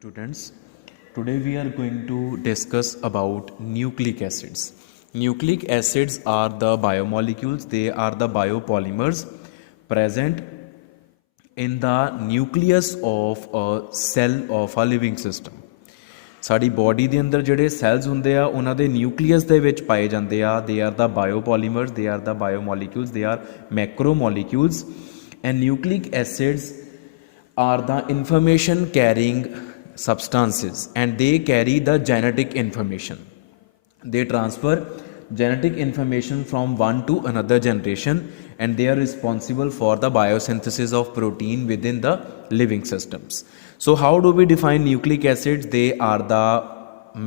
Students, today we are going to discuss about nucleic acids. Nucleic acids are the biomolecules, they are the biopolymers present in the nucleus of a cell of a living system. ਸਾਡੀ body ਦੇ ਅੰਦਰ ਜਿਹੜੇ cells ਹੁੰਦੇ ਆ ਉਹਨਾਂ ਦੇ nucleus ਦੇ ਵਿੱਚ ਪਾਏ ਜਾਂਦੇ ਆ ਦੇ ਆਰ ਦਾ ਬਾਇਓਪੋਲੀਮਰਸ ਦੇ are the biomolecules they are macromolecules and nucleic acids are the information carrying substances and they carry the genetic information. They transfer genetic information from one to another generation and they are responsible for the biosynthesis of protein within the living systems. So how do we define nucleic acids? They are the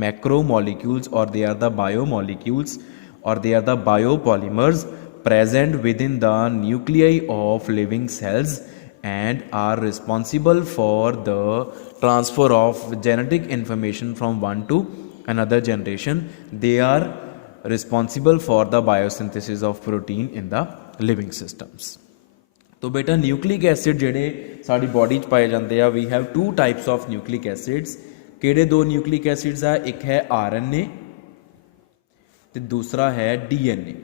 macromolecules or they are the biomolecules or they are the biopolymers present within the nuclei of living cells and are responsible for the transfer of genetic information from one to another generation. They are responsible for the biosynthesis of protein in the living systems. तो बेटा nucleic acid ਜਿਹੜੇ ਸਾਡੀ body 'ਚ ਪਾਏ ਜਾਂਦੇ ਆ we have two types of nucleic acids. ਕਿਹੜੇ ਦੋ ਨਿਊਕਲਿਕ ਐਸਿਡਸ ਆ? ਇੱਕ ਹੈ RNA ਤੇ ਦੂਸਰਾ ਹੈ DNA.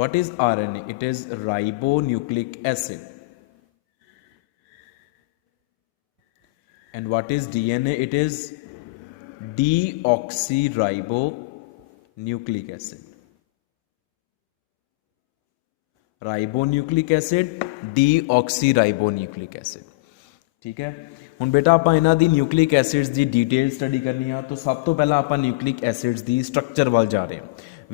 What is RNA? It is ribonucleic acid. And what is DNA? It is deoxyribonucleic acid. Ribonucleic acid, deoxyribonucleic acid. ठीक है ਹੁਣ ਬੇਟਾ ਆਪਾਂ ਇਹਨਾਂ ਦੀ ਨਿਊਕਲਿਕ ਐਸਿਡਸ ਦੀ ਡਿਟੇਲ ਸਟੱਡੀ ਕਰਨੀ ਆ ਤਾਂ ਸਭ ਤੋਂ ਪਹਿਲਾਂ ਆਪਾਂ ਨਿਊਕਲਿਕ ਐਸਿਡਸ ਦੀ ਸਟਰਕਚਰ ਵੱਲ ਜਾ ਰਹੇ ਹਾਂ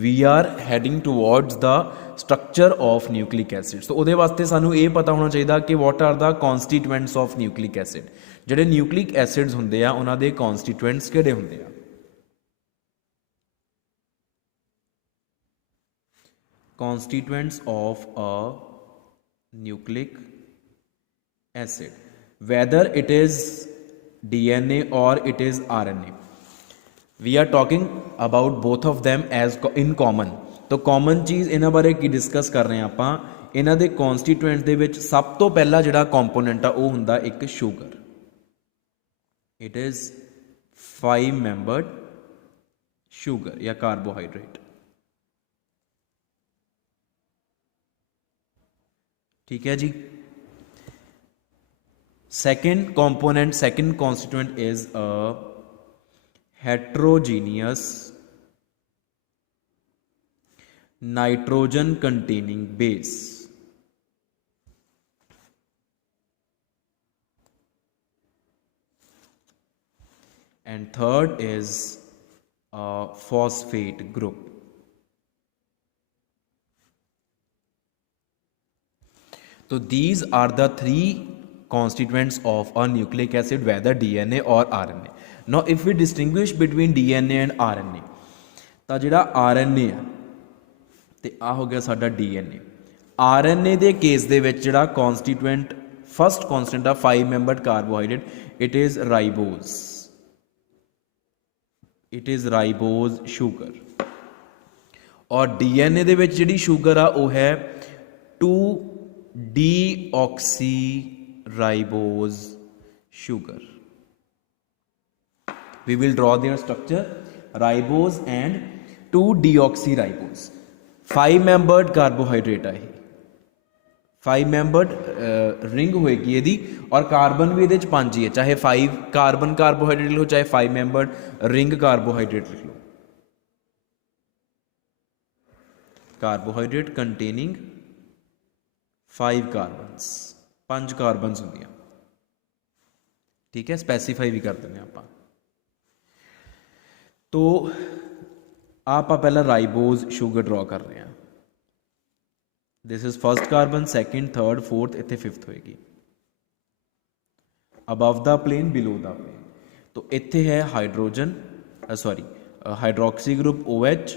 we are heading towards the structure of nucleic acids. So ਉਹਦੇ ਵਾਸਤੇ ਸਾਨੂੰ ਇਹ ਪਤਾ ਹੋਣਾ ਚਾਹੀਦਾ ਕਿ what are the constituents of nucleic acid. ਜਿਹੜੇ ਨਿਊਕਲਿਕ ਐਸਿਡਸ ਹੁੰਦੇ ਆ ਉਹਨਾਂ ਦੇ constituents ਕਿਹੜੇ ਹੁੰਦੇ ਆ? Constituents of a nucleic acid, whether it is DNA or it is RNA. We are talking about both of them as in common. तो common चीज़ इन्हां बारे की डिस्कस कर रहे हैं ਆਪਾਂ इन्हां दे constituents ਦੇ ਵਿੱਚ ਸਭ ਤੋਂ ਪਹਿਲਾ ਜਿਹੜਾ component ਆ ਉਹ ਹੁੰਦਾ ਇੱਕ sugar. It is 5-membered sugar या carbohydrate. ठीक है जी. Second component, second constituent is a heterogeneous nitrogen containing base. And third is a phosphate group. So these are the three constituents of a nucleic acid, whether DNA or RNA. Now if we distinguish between DNA and RNA, ਤਾਂ ਜਿਹੜਾ RNA ਹੈ ਤੇ ਆ ਹੋ ਗਿਆ ਸਾਡਾ DNA. RNA ਦੇ case ਦੇ ਵਿੱਚ ਜਿਹੜਾ constituent first constant ਆ 5-membered carbohydrate, it is ribose. It is ribose sugar. और DNA ਦੇ ਵਿੱਚ ਜਿਹੜੀ ਸ਼ੂਗਰ ਆ ਉਹ ਹੈ 2-deoxyribose sugar. We will draw their structure, ribose and 2-deoxyribose. 5-membered carbohydrate है, 5-membered रिंग होएगी यदि और कार्बन भी ये 5 ही है, चाहे 5 कार्बन कार्बोहाइड्रेट लो चाहे 5-membered रिंग कार्बोहाइड्रेट लिख लो. कार्बोहाइड्रेट कंटेनिंग 5 कार्बन्स, 5 कार्बन्स होंगे. ठीक है, स्पेसिफाई भी कर देंगे आप. तो आप पहला राइबोज शुगर ड्रॉ कर रहे हैं. This is first carbon, second, third, fourth, इतने फिफ्थ होएगी. Above the plane, below the plane. तो इतने है hydrogen, sorry hydroxy group OH,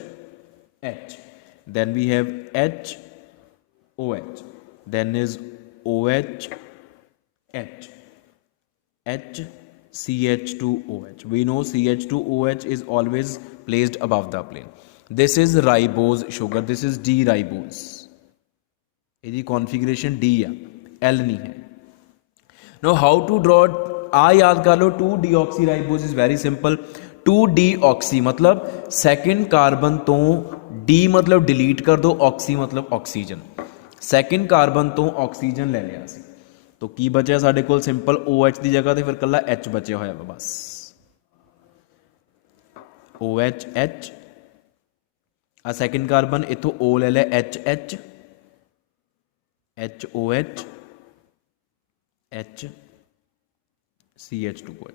H. Then we have H, OH. Then is OH, H, H, CH2OH. We know CH2OH is always placed above the plane. This is ribose sugar. This is D-ribose. इसकी configuration D है, L नहीं है. Now how to draw आ याद कर लो 2-deoxyराइबोज is very simple 2-deoxy मतलब second carbon तो D मतलब delete कर दो ऑक्सी मतलब ऑक्सीजन सैकेंड कार्बन तो ऑक्सीजन ले लिया सी तो की बचा साडे कोल सिंपल OH की जगह तो फिर कला H बचे होया वा बस OH H आ सैकेंड कार्बन इथों O ले लिया HH HOH H CH2OH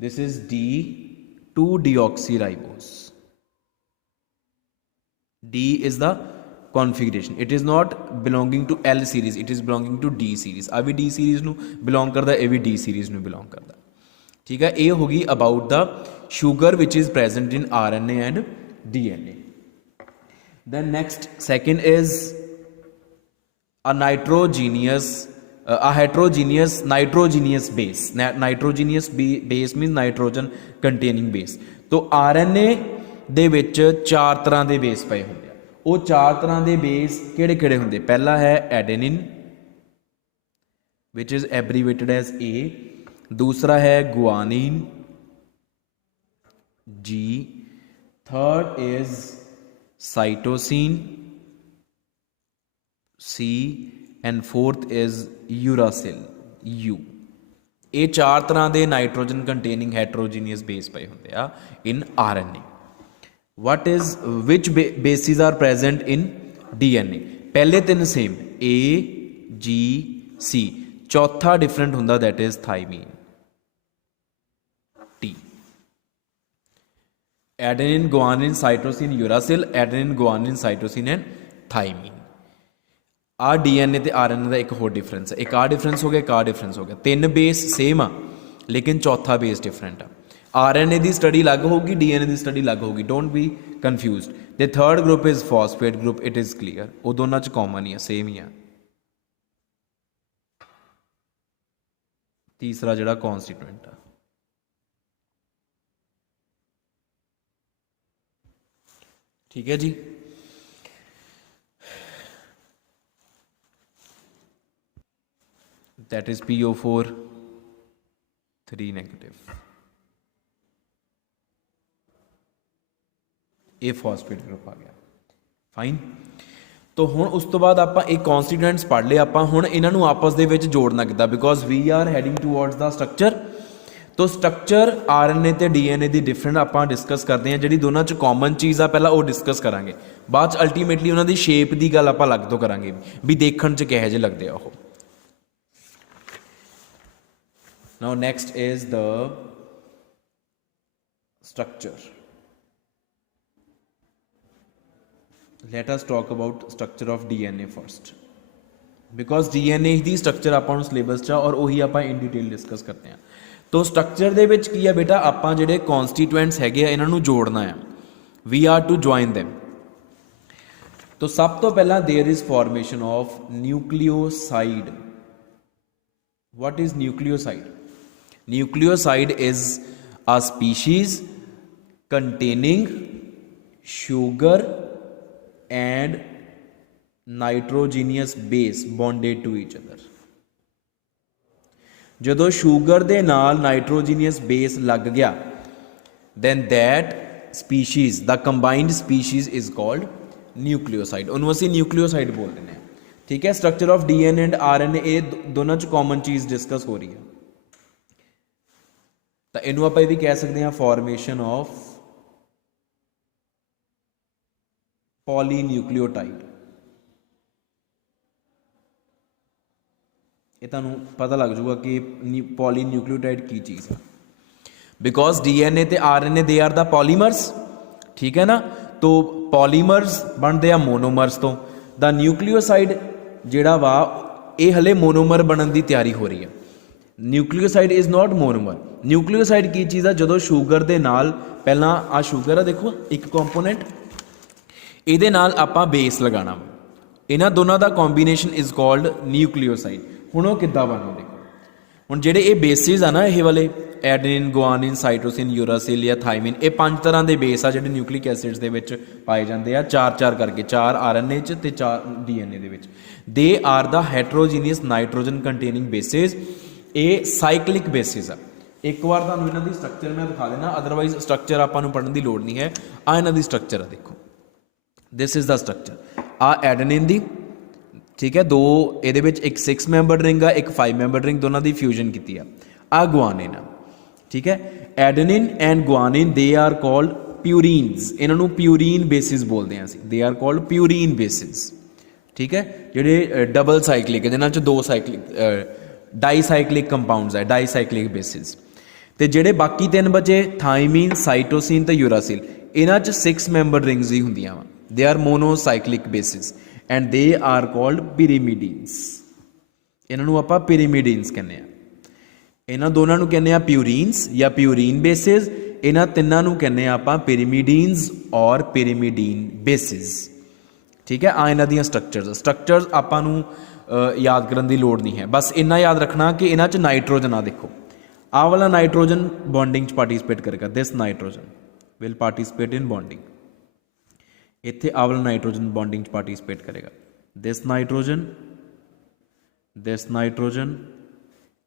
this is D2-deoxyribose D is the configuration it is not belonging to L series it is belonging to D series आ भी D series ਨੂੰ belong करदा ये भी D series ਨੂੰ belong करदा ठीक है ये होगी about the sugar which is present in RNA and DNA then next second is a heterogeneous base nitrogenous base means nitrogen containing base तो RNA ਦੇ ਵਿੱਚ ਚਾਰ ਤਰ੍ਹਾਂ ਦੇ ਬੇਸ ਪਏ ਹੁੰਦੇ ਆ ਉਹ ਚਾਰ ਤਰ੍ਹਾਂ ਦੇ ਬੇਸ ਕਿਹੜੇ ਕਿਹੜੇ ਹੁੰਦੇ ਪਹਿਲਾ ਹੈ ਐਡੇਨਿਨ which is abbreviated as A दूसरा है guanine G third is cytosine C and fourth is uracil U ਇਹ ਚਾਰ ਤਰ੍ਹਾਂ ਦੇ ਨਾਈਟ੍ਰੋਜਨ ਕੰਟੇਨਿੰਗ ਹੈਟਰੋਜੀਨੀਅਸ ਬੇਸ ਪਏ ਹੁੰਦੇ ਆ ਇਨ RNA what is which bases are present in DNA ਪਹਿਲੇ ਤਿੰਨ ਸੇਮ A G C ਚੌਥਾ ਡਿਫਰੈਂਟ ਹੁੰਦਾ that is thymine T adenine guanine cytosine uracil adenine guanine cytosine and thymine आ DNA ਤੇ RNA ਦਾ ਇੱਕ ਹੋਰ ਡਿਫਰੈਂਸ ਹੈ ਇੱਕ ਆ ਡਿਫਰੈਂਸ ਹੋ ਗਿਆ ਇੱਕ ਆ ਡਿਫਰੈਂਸ ਹੋ ਗਿਆ ਤਿੰਨ ਬੇਸ ਸੇਮ ਆ ਲੇਕਿਨ ਚੌਥਾ ਬੇਸ ਡਿਫਰੈਂਟ ਆ RNA ਦੀ ਸਟੱਡੀ ਅਲੱਗ ਹੋਊਗੀ DNA ਦੀ ਸਟੱਡੀ ਅਲੱਗ ਹੋਊਗੀ don't B confused the third group is phosphate group it is clear ਉਹ ਦੋਨਾਂ ਚ ਕਾਮਨ ਹੀ ਆ ਸੇਮ ਹੀ ਆ ਤੀਸਰਾ ਜਿਹੜਾ ਕਨਸਟੀਟੂਐਂਟ ਆ ਠੀਕ ਹੈ ਜੀ that is PO4 3 negative ਇਹ ਫਾਸਫੇਟ ਗਰੁੱਪ ਆ ਗਿਆ ਫਾਈਨ तो ਹੁਣ ਉਸ ਤੋਂ ਬਾਅਦ ਆਪਾਂ ਇਹ ਕਨਸਟੀਟੂਐਂਟਸ ਪੜ੍ਹ ਲਏ ਆਪਾਂ ਹੁਣ ਇਹਨਾਂ ਨੂੰ ਆਪਸ ਦੇ ਵਿੱਚ ਜੋੜਨਾ ਕਿੱਦਾਂ because we are heading towards ਦਾ ਸਟਰਕਚਰ तो स्ट्रक्चर RNA ਤੇ DNA ਦੀ ਡਿਫਰੈਂਟ ਆਪਾਂ ਡਿਸਕਸ ਕਰਦੇ ਹਾਂ ਜਿਹੜੀ ਦੋਨਾਂ ਚ ਕਾਮਨ ਚੀਜ਼ ਆ ਪਹਿਲਾਂ ਉਹ ਡਿਸਕਸ ਕਰਾਂਗੇ ਬਾਅਦ ਚ ਅਲਟੀਮੇਟਲੀ ਉਹਨਾਂ ਦੀ ਸ਼ੇਪ ਦੀ ਗੱਲ ਆਪਾਂ ਅਲੱਗ ਤੋਂ ਕਰਾਂਗੇ ਵੀ ਦੇਖਣ ਚ ਕਿਹੋ ਜਿਹੇ ਲੱਗਦੇ ਆ ਉਹ Now next is the structure. Let us talk about structure of DNA first. Because DNA the structure ਆਪਾਂ ਨੂੰ syllabus ਚ ਔਰ ਉਹੀ ਆਪਾਂ in detail discuss ਕਰਦੇ ਹਾਂ तो structure ਦੇ ਵਿੱਚ ਕੀ ਆ ਬੇਟਾ ਆਪਾਂ ਜਿਹੜੇ constituents ਹੈਗੇ ਆ ਇਹਨਾਂ ਨੂੰ ਜੋੜਨਾ ਆ we are to join them तो ਸਭ ਤੋਂ ਪਹਿਲਾਂ there is formation of nucleoside what is nucleoside Nucleoside is a species containing sugar and nitrogenous base bonded to each other. ਜਦੋਂ ਸ਼ੂਗਰ ਦੇ ਨਾਲ ਨਾਈਟ੍ਰੋਜੀਨੀਅਸ ਬੇਸ ਲੱਗ ਗਿਆ then that species the combined species is called nucleoside ਉਹਨੂੰ ਅਸੀਂ nucleoside ਬੋਲ ਦਿੰਦੇ ਹਾਂ ਠੀਕ ਹੈ structure of DNA and RNA ਇਹ ਦੋਨਾਂ ਚ ਕਾਮਨ ਚੀਜ਼ ਡਿਸਕਸ ਹੋ ਰਹੀ ਹੈ ਤਾਂ ਇਹਨੂੰ ਆਪਾਂ ਇਹ ਵੀ ਕਹਿ ਸਕਦੇ ਹਾਂ ਫਾਰਮੇਸ਼ਨ ਆਫ ਪੋਲੀਨਿਊਕਲੀਓਟਾਈਡ ਇਹ ਤੁਹਾਨੂੰ ਪਤਾ ਲੱਗ ਜਾਊਗਾ ਕਿ ਪੋਲੀਨਿਊਕਲੀਓਟਾਈਡ ਕੀ ਚੀਜ਼ ਆ ਬਿਕੋਜ਼ DNA ਤੇ RNA ਦੇ ਆਰ ਦਾ ਪੋਲੀਮਰਸ ਠੀਕ ਹੈ ਨਾ ਤੋ ਪੋਲੀਮਰਸ ਬਣਦੇ ਆ ਮੋਨੋਮਰਸ ਤੋਂ ਦਾ ਨਿਊਕਲੀਓਸਾਈਡ ਜਿਹੜਾ ਵਾ ਇਹ ਹਲੇ ਮੋਨੋਮਰ ਬਣਨ ਦੀ ਤਿਆਰੀ ਹੋ ਰਹੀ ਹੈ ਨਿਊਕਲੀਓਸਾਈਡ ਇਜ਼ ਨਾਟ ਮੋਨੋਮਰ ਨਿਊਕਲੀਓਸਾਈਡ ਕੀ ਚੀਜ਼ ਆ ਜਦੋਂ ਸ਼ੂਗਰ ਦੇ ਨਾਲ ਪਹਿਲਾਂ ਆ ਸ਼ੂਗਰ ਆ ਦੇਖੋ ਇੱਕ ਕੰਪੋਨੈਂਟ ਇਹਦੇ ਨਾਲ ਆਪਾਂ ਬੇਸ ਲਗਾਉਣਾ ਇਹਨਾਂ ਦੋਨਾਂ ਦਾ ਕੰਬੀਨੇਸ਼ਨ ਇਜ਼ ਕਾਲਡ ਨਿਊਕਲੀਓਸਾਈਡ ਹੁਣ ਉਹ ਕਿੱਦਾਂ ਬਣੂ ਦੇਖੋ ਹੁਣ ਜਿਹੜੇ ਇਹ ਬੇਸਿਸ ਆ ਨਾ ਇਹ ਵਾਲੇ ਐਡੇਨਿਨ ਗੁਆਨਿਨ ਸਾਈਟੋਸਿਨ ਯੂਰਾਸਿਲ ਜਾਂ ਥਾਈਮਿਨ ਇਹ ਪੰਜ ਤਰ੍ਹਾਂ ਦੇ ਬੇਸ ਆ ਜਿਹੜੇ ਨਿਊਕਲਿਕ ਐਸਿਡਸ ਦੇ ਵਿੱਚ ਪਾਏ ਜਾਂਦੇ ਆ ਚਾਰ ਕਰਕੇ 4 RNA ਚ ਤੇ 4 DNA ਦੇ ਵਿੱਚ they are the heterogeneous nitrogen containing bases ਇਹ ਸਾਈਕਲਿਕ ਬੇਸਿਸ ਆ एक बार तुहानूं इन्हां दी स्ट्रक्चर मैं दिखा देना, अदरवाइज स्ट्रक्चर आपां नूं पढ़न दी लोड़ नहीं है। आ इन्हां दी स्ट्रक्चर है, देखो दिस इज़ द स्ट्रक्चर। आ एडेनिन दी, ठीक है, दो ये एक 6 मैंबर रिंग आ, एक 5 मैंबर रिंग, दोनों की फ्यूजन की आ गुआनिन आ, ठीक है। Adenine and guanine they are called purines, इन्हों प्यूरीन बेसिस बोलते हैं असीं, they are called purine bases, ठीक है। ਜਿਹੜੇ डबल साइक्लिक है जिन्हां च दो साइक्लिक डाईसाइक्लिक कंपाउंड्स है, डाईसाइक्लिक बेसिस। तो ਜਿਹੜੇ बाकी 3 बचे थाइमीन, साइटोसिन तो यूरासिल, इन्हां च 6 मैंबर रिंग्स ही हुंदियां वा, they are monocyclic bases and they are called pyrimidines. इन्हों आपां पिरीमिडीन्स कहने आ। इन्हां दोनों नूं कहने आ प्यूरीन्स या प्यूरीन बेसिस, इन्हां तिन्नां नूं कहने आपां पिरीमिडीन्स और पिरीमिडीन बेसिस, ठीक है। आ इन्हां दियां स्ट्रक्चर्स आपां नूं याद करन दी लोड़ नहीं है, बस इन्ना याद रखना कि इन्हां च नाइट्रोजन आ, देखो आ वाला नाइट्रोजन बॉन्डिंग च पार्टिसिपेट करेगा, this nitrogen will participate in bonding. इत्थे आ वाला नाइट्रोजन बॉन्डिंग च पार्टिसिपेट करेगा, this nitrogen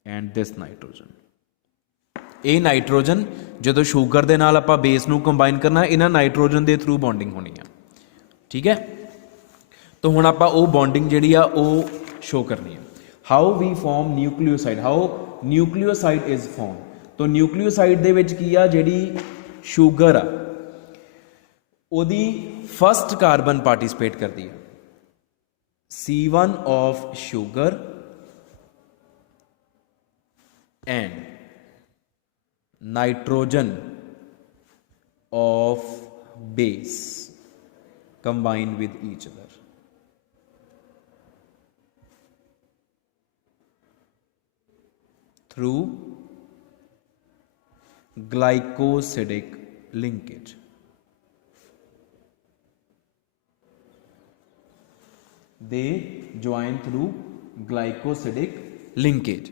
and this nitrogen. ये नाइट्रोजन जो शूगर के नाल आपां बेस नूं कंबाइन करना, इन्हां नाइट्रोजन के थ्रू बॉन्डिंग होनी है, ठीक है। तो हुण आपां वो बॉन्डिंग जिहड़ी आ वो शो करनी है। How we form nucleoside, how nucleoside is form. तो न्यूक्लियोसाइड दे विच की आ, जिहड़ी शूगर आ ओदी फस्ट कार्बन पार्टिसिपेट करती है, C1 of sugar and nitrogen of base combine with each other. Through glycosidic linkage. They join through glycosidic linkage,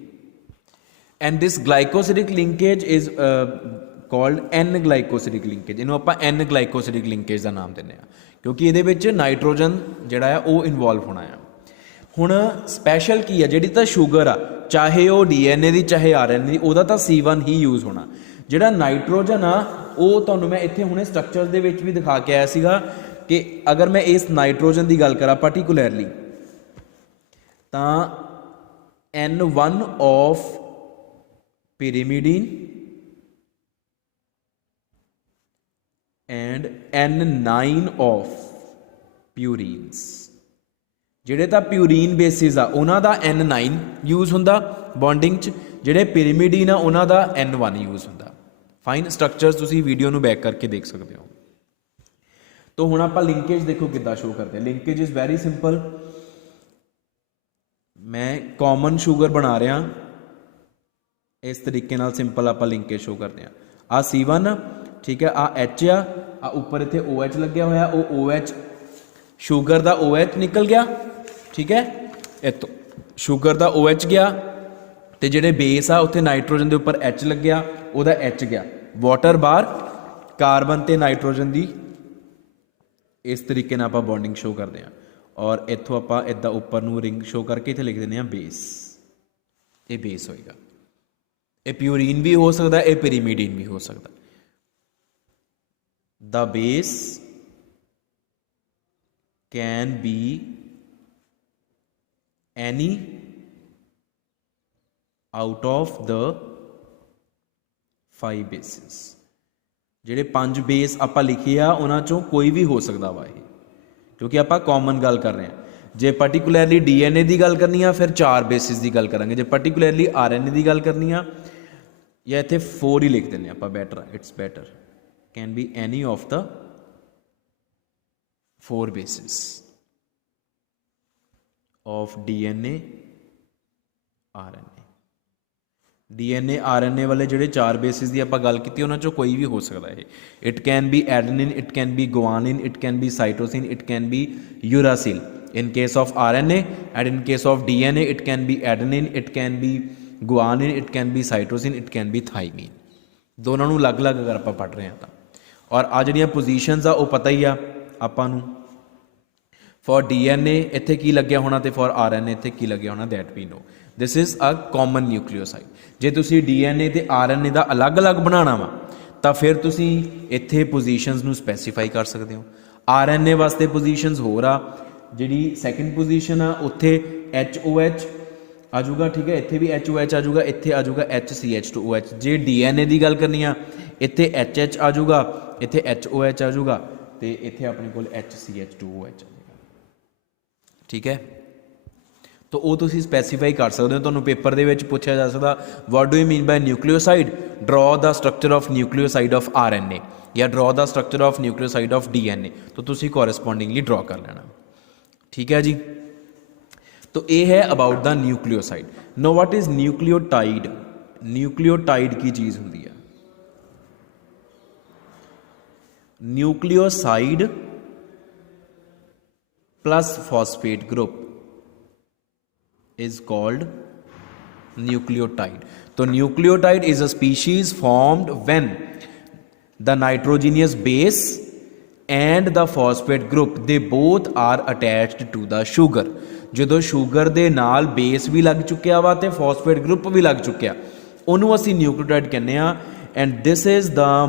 and this glycosidic linkage is called N-glycosidic linkage. इन्हों आपां N-glycosidic linkage का नाम देने, क्योंकि ये nitrogen जिहड़ा है वो इनवॉल्व होना है। हुण स्पैशल की है, जिहड़ी तां शुगर आ, चाहे वो DNA दी चाहे RNA दी, उहदा तां C1 ही यूज़ होना। जिहड़ा नाइट्रोजन आ वो तुहानूं मैं इत्थे हुणे स्ट्रक्चर दे विच भी दिखा के आया सीगा कि अगर मैं इस नाइट्रोजन की गल करा पर्टिकुलरली तां N1 of pyrimidine and N9 of purines. जिहड़े तां प्यूरीन बेसिस आ उन्हां दा N9 यूज़ हुंदा बॉन्डिंग च, जिहड़े पिरीमिडीन आ उन्हां दा N1 यूज़ हुंदा। फाइन स्ट्रक्चर्स तुसीं वीडियो नूं बैक करके देख सकते हो। तो हुण आपां लिंकेज देखो किद्दां शो करते हैं। Linkage is very simple. मैं कॉमन शुगर बना रहा, इस तरीके नाल सिंपल आपां लिंकेज शो करते हैं। आ C1 ठीक है, आ H आ उपर इत्थे OH लग्या होया, वो OH शुगर दा OH निकल गया, ठीक है। इतो शुगर दा OH गया, तो जिहड़े बेस आ उत्थे नाइट्रोजन दे उपर H लग गया, उहदा H गया, वाटर बार कार्बन ते नाइट्रोजन दी इस तरीके नाल आपां बॉन्डिंग शो करते हैं। और इत्थों आपां इदां उपर नूं रिंग शो करके इत्थे लिख दिंदे आ बेस। ये बेस होएगा, ये प्यूरीन भी हो सकता है, ये पिरीमिडीन भी हो सकता है। The base can be any out of the 5 bases। ਜਿਹੜੇ 5 बेस आपां लिखे आ उन्हां चों कोई भी हो सकता वा, क्योंकि आपां कॉमन गल कर रहे हैं। जे पर्टिकुलरली DNA की गल करनी है फिर 4 बेसिस की गल करांगे, जे पर्टिकुलरली RNA की गल करनी है या इत्थे 4 ही लिख देने आपां, better it's better, can be any of the 4 bases of DNA RNA। DNA RNA वाले जिहड़े 4 बेसिस की आपां गल कीती उन्हां चों कोई भी हो सकता है। It can be adenine, it can be guanine, it can be cytosine, it can be uracil in case of RNA, and in case of DNA it can be adenine, it can be guanine, it can be cytosine, it can be thymine। दोनों नूं अलग अलग अगर आपां पढ़ रहे हैं। और आ जिहड़ियां पोजीशनस आ वो पता ही आ आपां नूं। फॉर DNA इत्थे की लग्या होना, तो फॉर RNA इत्थे की लग्या होना, that we know. This is a common nucleoside. जे तुसी DNA ते RNA का अलग अलग बनाना वा तो फिर तुसी इत्थे पोजीशनस नू स्पैसीफाई कर सकते हो। RNA वास्ते पोजीशनस होर आ, जिहड़ी सैकेंड पोजीशन आ उत्थे HOH आ जाऊगा, ठीक है, इत्थे भी HOH आ जाऊगा, इत्थे आ जाऊगा HCH2OH। जे DNA की गल करनी आ इत्थे HH आ जाऊगा, इत्थे HOH आ जाऊगा, तो इत्थे अपने कोल HCH2OH आ जाएगा, ठीक है। तो वो तुसी स्पैसीफाई कर सकते हो, तुहानूं पेपर दे विच पूछा जा सकता what do you mean by nucleoside, draw the structure of nucleoside of RNA या draw the structure of nucleoside of DNA, तो तुसी कॉरस्पॉन्डिंगली ड्रॉ कर लेना, ठीक है जी। तो ये है about the nucleoside. Know what is nucleotide, nucleotide की चीज़ होंदी है, nucleoside plus phosphate group is called nucleotide. So nucleotide is a species formed when the nitrogenous base and the phosphate group they both are attached to the sugar. ਜਦੋਂ sugar ਦੇ ਨਾਲ base ਵੀ ਲੱਗ ਚੁੱਕਿਆ ਵਾ ਤੇ ਫਾਸਫੇਟ ਗਰੁੱਪ ਵੀ ਲੱਗ ਚੁੱਕਿਆ, ਉਹਨੂੰ ਅਸੀਂ ਨਿਊਕਲੀਓਟਾਈਡ ਕਹਿੰਦੇ ਆ। And this is the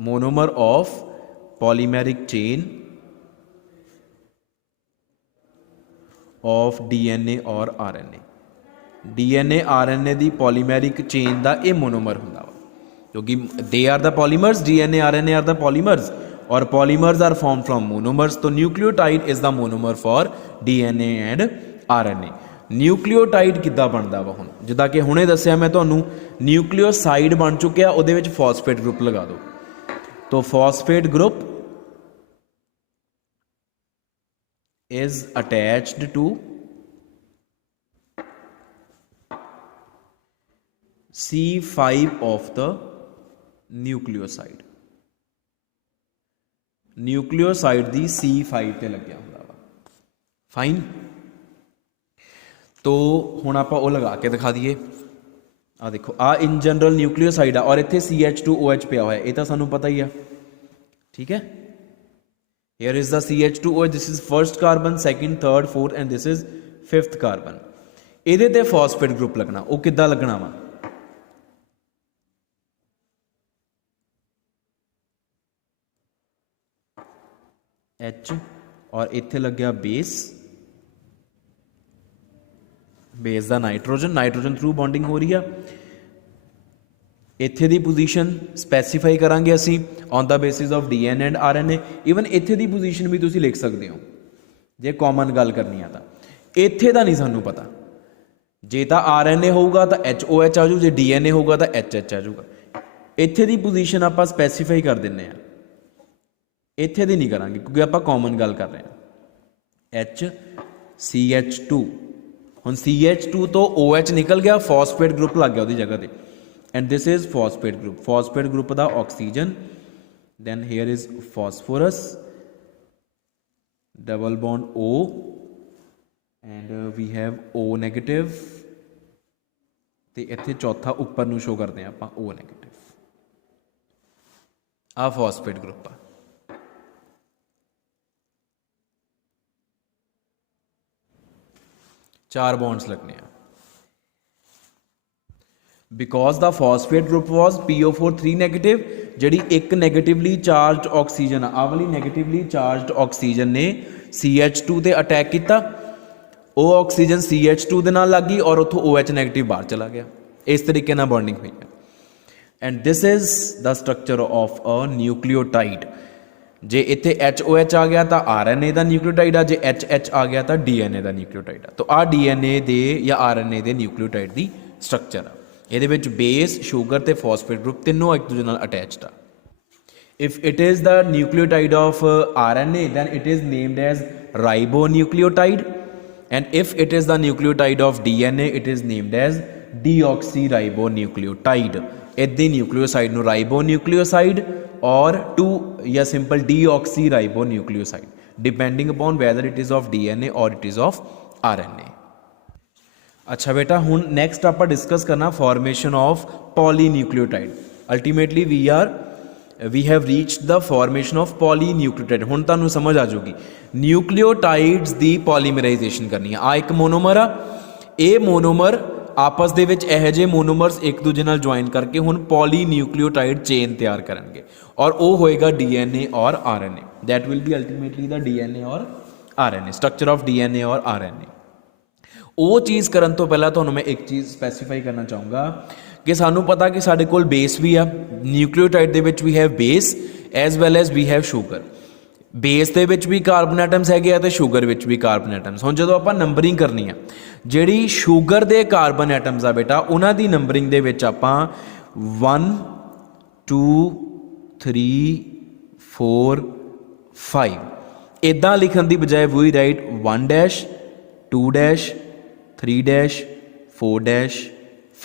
monomer of polymeric chain of DNA और RNA। DNA RNA की पॉलीमैरिक चेन का यह मोनोमर होंदा वा, क्योंकि they are the polymers, DNA RNA are the polymers और polymers are form from monomers. तो nucleotide is the monomer for DNA and RNA। Nucleotide किद्दां बनदा वा, हुण जिद्दां कि हुणे दस्सिया मैं तुहानूं न्यूक्लियोसाइड बन चुकिया, उहदे विच फॉस्फेट ग्रुप लगा दो, तो phosphate group is attached to C5 of the nucleoside। Nucleoside the C5 ते लग्या हुंदा वा, फाइन। तो हुण आपां ओह लगा के दिखा दईए, आ देखो आ इन जनरल न्यूक्लियोसाइड आ और इत्थे CH2OH पिया होया, ये तो सानूं पता ही है, ठीक है। Here is the CH2OH, this is first carbon, second, third, fourth and this is fifth carbon। ਇਹਦੇ ਤੇ ਫਾਸਫੇਟ ਗਰੁੱਪ ਲੱਗਣਾ, ਉਹ ਕਿੱਦਾਂ ਲੱਗਣਾ ਵਾ, H और ਇੱਥੇ ਲੱਗਿਆ ਬੇਸ, ਬੇਸ ਦਾ ਨਾਈਟ੍ਰੋਜਨ, ਨਾਈਟ੍ਰੋਜਨ ਥਰੂ ਬੌਂਡਿੰਗ ਹੋ ਰਹੀ ਆ। ਇੱਥੇ ਦੀ ਪੋਜੀਸ਼ਨ ਸਪੈਸੀਫਾਈ ਕਰਾਂਗੇ ਅਸੀਂ on the basis of DNA and RNA। Even ਇੱਥੇ ਦੀ ਪੋਜੀਸ਼ਨ ਵੀ ਤੁਸੀਂ ਲਿਖ ਸਕਦੇ ਹੋ ਜੇ ਕਾਮਨ ਗੱਲ ਕਰਨੀ ਆ ਤਾਂ। ਇੱਥੇ ਦਾ ਨਹੀਂ ਸਾਨੂੰ ਪਤਾ, ਜੇ ਤਾਂ RNA ਹੋਊਗਾ ਤਾਂ HOH ਆ ਜੂ, ਜੇ DNA ਹੋਊਗਾ ਤਾਂ HH ਆ ਜੂਗਾ। ਇੱਥੇ ਦੀ ਪੋਜੀਸ਼ਨ ਆਪਾਂ ਸਪੈਸੀਫਾਈ ਕਰ ਦਿੰਦੇ ਆ, ਇੱਥੇ ਦੀ ਨਹੀਂ ਕਰਾਂਗੇ ਕਿਉਂਕਿ ਆਪਾਂ ਕਾਮਨ ਗੱਲ ਕਰ ਰਹੇ ਹਾਂ। HCH2, ਹੁਣ CH2 ਤੋਂ OH ਨਿਕਲ ਗਿਆ, ਫਾਸਫੇਟ ਗਰੁੱਪ ਲੱਗ ਗਿਆ ਉਹਦੀ ਜਗ੍ਹਾ ਤੇ, and this is phosphate group। phosphate group the oxygen, then here is phosphorus, double bond O and we have O negative ਤੇ ਇੱਥੇ ਚੌਥਾ ਉੱਪਰ ਨੂੰ ਸ਼ੋ ਕਰਦੇ ਹਾਂ ਆਪਾਂ O negative। ਆ phosphate group ਆ, चार bonds लगने हैं। Because the phosphate group was PO4 3 negative, जी एक नैगेटिवली चार्ज ऑक्सीजन आ वाली नैगेटिवली चार्ज ऑक्सीजन ने CH2 ते अटैक किया, वो ऑक्सीजन CH2 दे नाल लग गई और उतों OH नैगेटिव बाहर चला गया, इस तरीके ना बॉन्डिंग हुई है। And this is the structure of a nucleotide. जे इत्थे HOH आ गया तो RNA का न्यूक्लियोटाइड आ, जे HH आ गया तो DNA का न्यूक्लियोटाइड आ। तो आ DNA दे या RNA दे न्यूक्लियोटाइड की स्ट्रक्चर आ। ਇਹਦੇ ਵਿੱਚ ਬੇਸ, ਸ਼ੂਗਰ ਤੇ ਫਾਸਫੇਟ ਗਰੁੱਪ ਤਿੰਨੋਂ ਇੱਕ ਦੂਜੇ ਨਾਲ ਅਟੈਚਡ ਆ। If it is the nucleotide of RNA then it is named as ribonucleotide and if it is the nucleotide of DNA it is named as deoxyribonucleotide। ਇੱਦਾਂ ਨਿਊਕਲੀਓਸਾਈਡ ਨੂੰ ਰਾਈਬੋਨਿਊਕਲੀਓਸਾਈਡ or to या simple deoxyribonucleoside depending upon whether it is of DNA or it is of RNA। अच्छा बेटा हुण next आप discuss करना formation of polynucleotide. Ultimately we are we have reached the formation of polynucleotide. हुण तुहानूं समझ आ जाऊगी nucleotides दी polymerisation करनी है। आ एक मोनोमर आ, ये मोनोमर आपस दे विच इहो जिहे मोनोमर्स एक दूजे नाल ज्वाइन करके हुण पॉलीन्यूक्लियोटाइड चेन तैयार करनगे और वो होएगा डीएनए और RNA. That will be ultimately the DNA और आरएनए, स्ट्रक्चर ऑफ डीएनए और आरएनए। वो चीज़ करन तो पहला तुहानूं मैं एक चीज़ स्पैसीफाई करना चाहूँगा कि सानू पता कि साडे कोल बेस भी आ, न्यूक्लियोटाइड दे which we have base as well as we have sugar. Base ਦੇ ਵਿੱਚ ਵੀ ਕਾਰਬਨ ਐਟਮਸ ਹੈਗੇ ਆ ਤੇ ਸ਼ੂਗਰ ਵਿੱਚ ਵੀ ਕਾਰਬਨ ਐਟਮਸ। ਹੁਣ ਜਦੋਂ ਆਪਾਂ ਨੰਬਰਿੰਗ ਕਰਨੀ ਆ, ਜਿਹੜੀ ਸ਼ੂਗਰ ਦੇ ਕਾਰਬਨ ਐਟਮਸ ਆ ਬੇਟਾ, ਉਹਨਾਂ ਦੀ ਨੰਬਰਿੰਗ ਦੇ ਵਿੱਚ ਆਪਾਂ 1 2 3 4 5 ਇਦਾਂ ਲਿਖਣ ਦੀ ਬਜਾਏ we write 1 dash 2 dash 3 dash 4 dash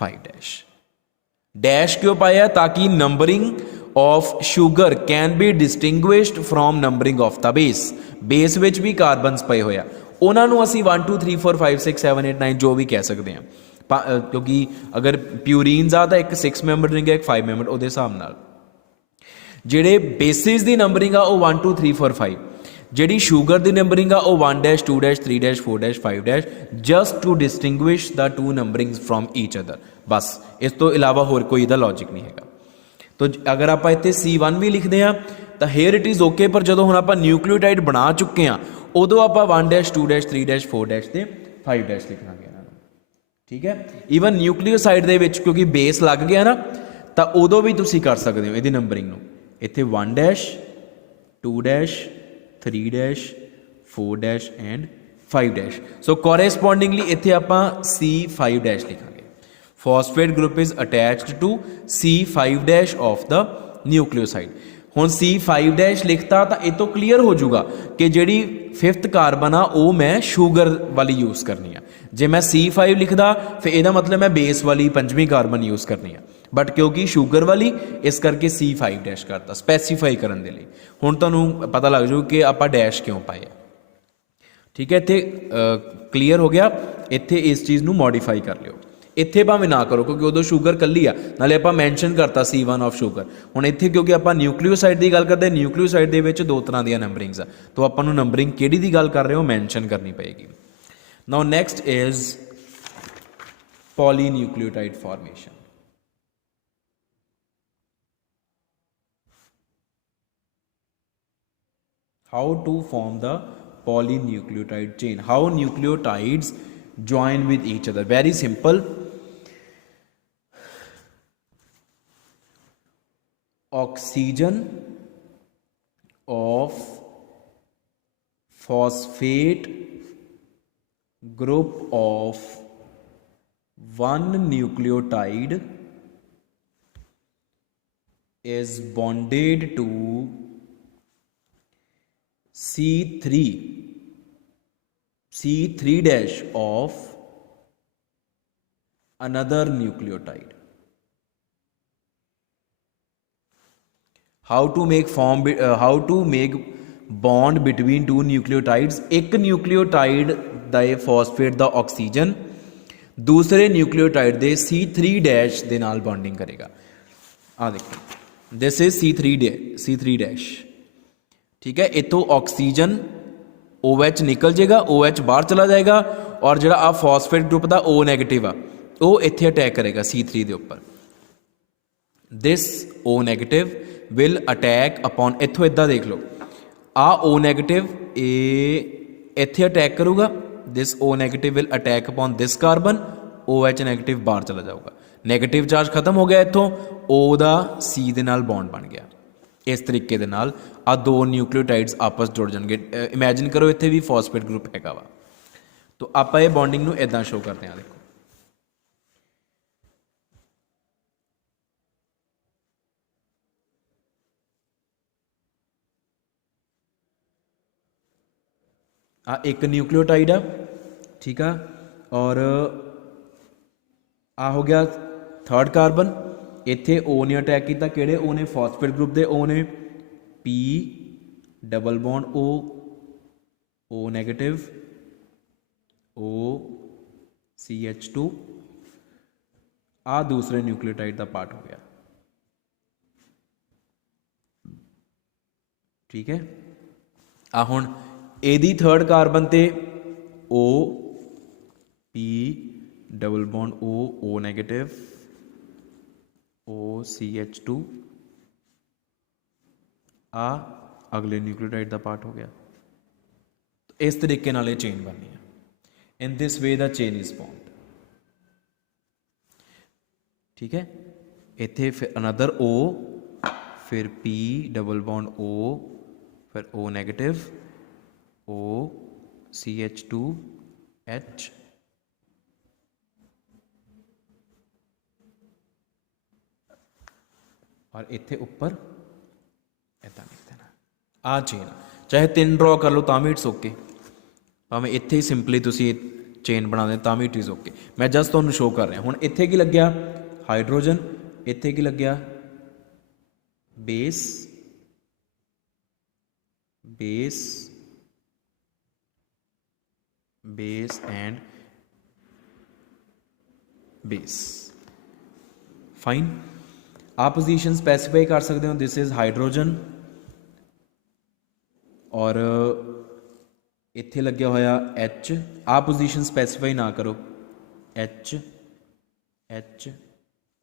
5 dash. Dash क्यों पाया? ताकि numbering of sugar can be distinguished from numbering of the base. Base which भी कार्बनस पे होया, उन्होंने असी 1 2 3 4 5 6 7 8 9 जो भी कह सकते हैं, क्योंकि अगर प्यूरीनस आ तो एक 6 मैंबर रिंग है, एक 5 मैंबर, उहदे हिसाब नाल जिहड़े बेसिस की नंबरिंग आ 1 2 3 4 5, जिहड़ी शुगर की नंबरिंग आ 1 dash 2 dash 3 dash 4 dash 5 dash, just to distinguish the two numberings from each other. बस इस तो इलावा होर कोई इहदा लॉजिक नहीं है। तो अगर आप इत्थे C1 भी लिखते हैं तो हेयर इट इज़ ओके, पर जो हम आप न्यूक्लियोटाइड बना चुके हैं उदों आप 1 डैश 2 डैश 3 डैश 4 डैश ते 5 डैश लिखना गया। ठीक है, ईवन न्यूक्लियोसाइड दे विच क्योंकि बेस लग गया ना, तो उदों भी तुसीं कर सकते हो इहदी नंबरिंग नूं। इत्थे 1 dash 2 dash 3 dash 4 dash and 5 dash. So correspondingly इत्थे आपां C5 डैश लिखांगे। Phosphate group is attached to C5 dash of the nucleoside. हुण C5 डैश लिखता तो ये तो क्लीयर हो जाऊगा कि जिहड़ी 5th कार्बन आ वो मैं शुगर वाली यूज़ करनी है। जे मैं C5 लिखदा फिर ਇਹਦਾ मतलब मैं बेस वाली 5वीं कार्बन यूज़ करनी है, बट क्योंकि शुगर वाली इस करके C5 डैश करता स्पैसीफाई करन दे लई। हुण तुहानूं पता लग जाऊ कि आपां डैश क्यों पाए। ठीक है, इत्थे क्लीयर हो गया। इत्थे इस चीज़ नूं मॉडिफाई कर लिओ, इत्थे भावें ना करो क्योंकि उदों शुगर कल्ली आ, नाले आपां मैंशन करता C1 ऑफ शुगर। हुण इत्थे क्योंकि आपां न्यूक्लियोसाइड की गल करते, न्यूक्लियोसाइड दे विच 2 तरह दी नंबरिंग्स आ, तो आपां नूं नंबरिंग किहड़ी दी गल कर रहे हो मैंशन करनी Peggy. Now next is polynucleotide formation. How to form the polynucleotide chain, how nucleotides join with each other? Very simple. Oxygen of phosphate group of one nucleotide is bonded to C3 dash of another nucleotide. How to make bond between two nucleotides? एक nucleotide दा phosphate दा oxygen दूसरे nucleotide दे C3 dash दे नाल bonding करेगा। आ देखो, this is C3 dash. ठीक है, इतों oxygen OH निकल जाएगा, OH बाहर चला जाएगा, और जो आ फॉस्फेट ग्रुप का O नैगेटिव आ वो इत्थे अटैक करेगा C3 के उपर। This O negative will attack upon, इत्थों इदा देख लो, आ O नैगेटिव इत्थे अटैक करूगा, this O negative will attack upon this carbon, OH negative बाहर चला जाऊगा, नैगेटिव चार्ज खत्म हो गया, इत्थों O दा C दे नाल बॉन्ड बन गया। इस तरीके दे नाल आ 2 न्यूक्लियोटाइड्स आपस जुड़ जाएंगे। इमेजिन करो इत्थे भी फॉस्फेट ग्रुप हैगा वा, तो आप ये बॉन्डिंग नूं इदां शो करते हैं। देखो आ एक न्यूक्लियोटाइड आ, ठीक है, और आ हो गया 3rd कार्बन, इत्थे O ने अटैक किया, किहड़े O ने? फॉस्फेट ग्रुप दे O ने, P double bond O negative O CH2, आ दूसरे न्यूक्लियोटाइड का पार्ट हो गया। ठीक है। आ हुण एदी थर्ड कार्बन ते O P double bond O negative OCH2 आ अगले न्यूक्लियोटाइड का पार्ट हो गया। तो इस तरीके नाल ये चेन बननी है। In this way the chain is formed, ठीक है। इत्थे फिर अनदर O, फिर P डबल बॉन्ड O, फिर O नैगेटिव OCH2H, और इत्थे उपर इदा लिख देना आ चेन। चाहे 3 ड्रॉ कर लो तो भी इट्स ओके, भावें इत्थे ही सिंपली तुसी चेन बना दें तो भी इट इज़ ओके। मैं जस्ट तुहानूं शो कर रहा। हुण इत्थे की लग्या हाइड्रोजन, इत्थे की लग्या base, base base and base. Fine, आप पोजीशन स्पैसीफाई कर सकते हो। दिस इज हाइड्रोजन और इत्थे लग्या होया H। आप पोजीशन स्पैसीफाई ना करो। H H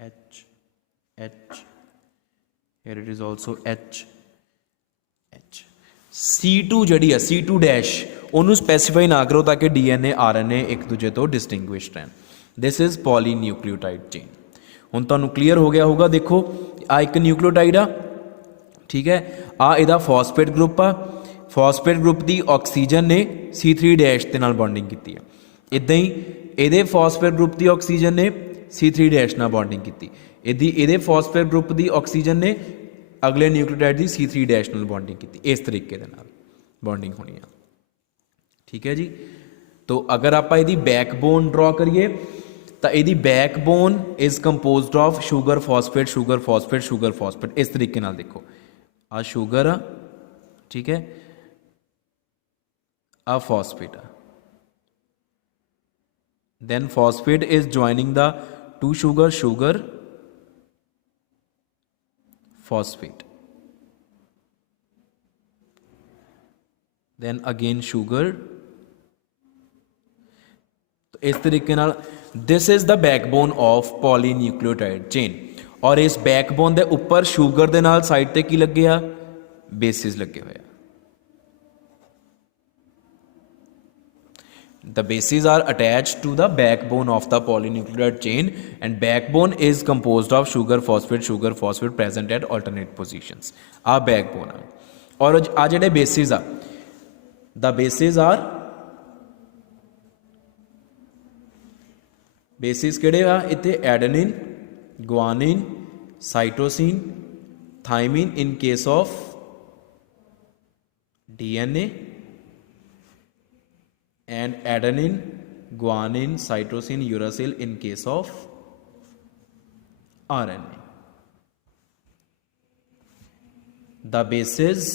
H H, here it is also H H। C2 जड़ी है C2 डैश, उन्होंने स्पैसीफाई ना करो ताकि DNA RNA एक दूजे तो डिस्टिंग्विश रहन। This is polynucleotide chain. हुण तुहानूं क्लीयर हो गया होगा। देखो आ एक न्यूक्लियोटाइड आ, ठीक है। आ इहदा फॉस्फेट ग्रुप आ, फॉस्फेट ग्रुप की ऑक्सीजन ने C3 डैश के नाल बॉन्डिंग की है। इदां ही इहदे फॉस्फेट ग्रुप की ऑक्सीजन ने C3 डैश नाल बॉन्डिंग की। इहदे फॉस्फेट ग्रुप की ऑक्सीजन ने अगले न्यूक्लियोटाइड की C3 डैश नाल बॉन्डिंग की। इस तरीके दे नाल बॉन्डिंग होनी है, ठीक है जी। तो अगर आप इहदी बैकबोन ड्रॉ करिए तो इहदी backbone is composed of sugar phosphate sugar phosphate sugar phosphate. इस तरीके नाल देखो आ शुगर आ, ठीक है, आ फॉस्फेट आ, then phosphate is joining the two sugar sugar phosphate, then again sugar। तो इस तरीके नाल this is the backbone of polynucleotide chain. और इस बैकबोन के उपर शुगर के नाल साइड ते की लगे आ, बेसिस लगे हुए। The bases are attached to the backbone of the polynucleotide chain and backbone is composed of sugar phosphate present at alternate positions। Uh backbone है। और आ जेडे bases uh, the bases are bases केड़े आ इत्थे adenine, guanine, cytosine, thymine in case of DNA and adenine, guanine, cytosine, uracil in case of RNA। The bases